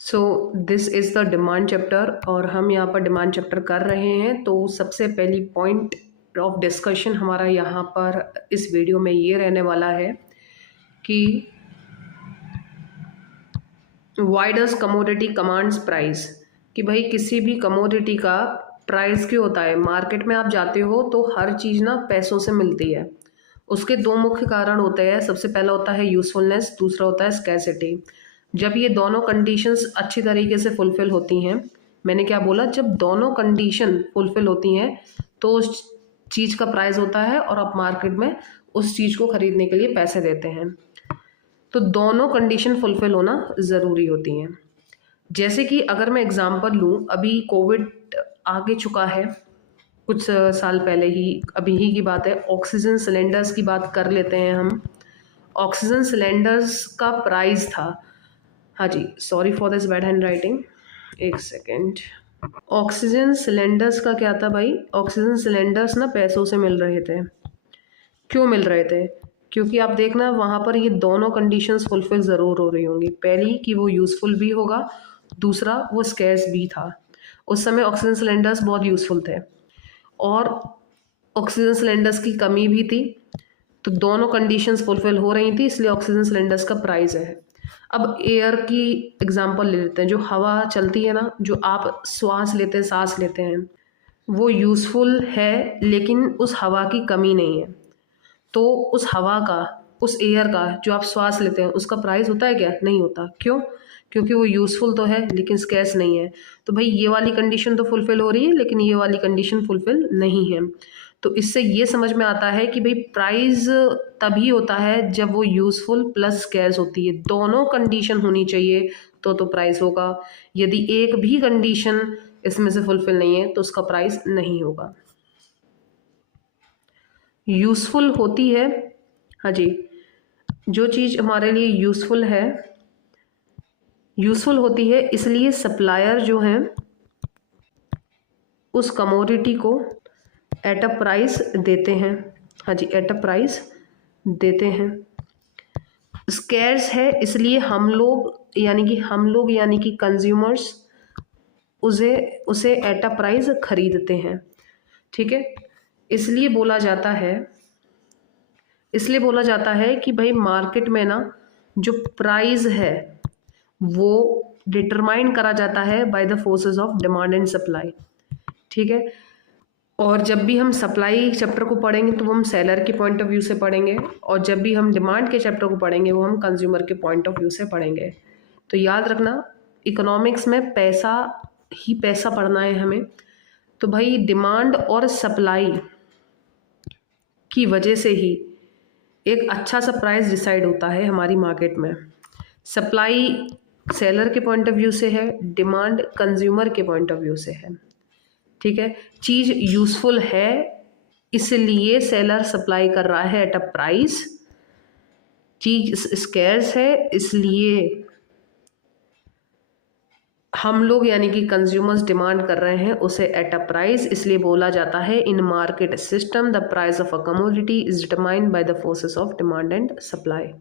So this is the demand chapter और हम यहाँ पर डिमांड चैप्टर कर रहे हैं। तो सबसे पहली पॉइंट ऑफ डिस्कशन हमारा यहाँ पर इस वीडियो में ये रहने वाला है कि why does commodity commands price, कि भाई किसी भी कमोडिटी का प्राइस क्यों होता है। मार्केट में आप जाते हो तो हर चीज़ ना पैसों से मिलती है। उसके दो मुख्य कारण होते हैं। सबसे पहला होता है यूजफुलनेस, दूसरा होता है स्कैर्सिटी। जब ये दोनों कंडीशंस अच्छी तरीके से फुलफिल होती हैं, मैंने क्या बोला, जब दोनों कंडीशन फुलफिल होती हैं तो उस चीज़ का प्राइस होता है और आप मार्केट में उस चीज़ को खरीदने के लिए पैसे देते हैं। तो दोनों कंडीशन फुलफिल होना ज़रूरी होती हैं। जैसे कि अगर मैं एग्जांपल लूँ, अभी कोविड आगे चुका है कुछ साल पहले ही, अभी ही की बात है। ऑक्सीजन सिलेंडर्स की बात कर लेते हैं हम। ऑक्सीजन सिलेंडर्स का प्राइस था, हाँ जी, sorry for this bad hand writing, एक सेकेंड। ऑक्सीजन सिलेंडर्स का क्या था भाई, ऑक्सीजन सिलेंडर्स ना पैसों से मिल रहे थे। क्यों मिल रहे थे? क्योंकि आप देखना वहाँ पर ये दोनों कंडीशंस फुलफिल ज़रूर हो रही होंगी। पहली कि वो यूज़फुल भी होगा, दूसरा वो स्कैर्स भी था। उस समय ऑक्सीजन सिलेंडर्स बहुत यूज़फुल थे और ऑक्सीजन सिलेंडर्स की कमी भी थी। तो दोनों कंडीशंस फुलफिल हो रही थी, इसलिए ऑक्सीजन सिलेंडर्स का प्राइस है। अब एयर की एग्जांपल ले लेते हैं। जो हवा चलती है ना, जो आप श्वास लेते हैं, सांस लेते हैं, वो यूज़फुल है, लेकिन उस हवा की कमी नहीं है। तो उस हवा का, उस एयर का जो आप श्वास लेते हैं, उसका प्राइस होता है क्या? नहीं होता। क्यों? क्योंकि वो यूज़फुल तो है लेकिन स्कैर्स नहीं है। तो भाई ये वाली कंडीशन तो फुलफिल हो रही है, लेकिन ये वाली कंडीशन फुलफिल नहीं है। तो इससे ये समझ में आता है कि भाई प्राइस तभी होता है जब वो यूज़फुल प्लस स्कैर्स होती है। दोनों कंडीशन होनी चाहिए तो प्राइस होगा। यदि एक भी कंडीशन इसमें से फुलफिल नहीं है तो उसका प्राइस नहीं होगा। यूज़फुल होती है, हाँ जी, जो चीज़ हमारे लिए यूज़फुल है, यूज़फुल होती है, इसलिए सप्लायर जो हैं उस कमोडिटी को एट अ प्राइस देते हैं। हाँ जी, एट अ प्राइस देते हैं। स्कैर्स है, इसलिए हम लोग यानी कि कंज्यूमर्स उसे एट अ प्राइस खरीदते हैं। ठीक है, इसलिए बोला जाता है कि भाई मार्केट में ना जो प्राइस है वो डिटरमाइन करा जाता है by the forces of demand and supply. ठीक है, और जब भी हम सप्लाई चैप्टर को पढ़ेंगे तो वो हम सेलर के पॉइंट ऑफ व्यू से पढ़ेंगे, और जब भी हम डिमांड के चैप्टर को पढ़ेंगे वो हम कंज्यूमर के पॉइंट ऑफ व्यू से पढ़ेंगे। तो याद रखना, इकोनॉमिक्स में पैसा ही पैसा पढ़ना है हमें। तो भाई डिमांड और सप्लाई की वजह से ही एक अच्छा सा प्राइस डिसाइड होता है हमारी मार्केट में। सप्लाई सेलर के पॉइंट ऑफ व्यू से है, डिमांड कंज्यूमर के पॉइंट ऑफ व्यू से है। ठीक है, चीज़ यूज़फुल है इसलिए सेलर सप्लाई कर रहा है at a price, cheese scarce है इसलिए हम लोग यानी कि कंज्यूमर्स डिमांड कर रहे हैं उसे एट अ प्राइस। इसलिए बोला जाता है इन market system the price of a commodity is determined by the forces of demand and supply.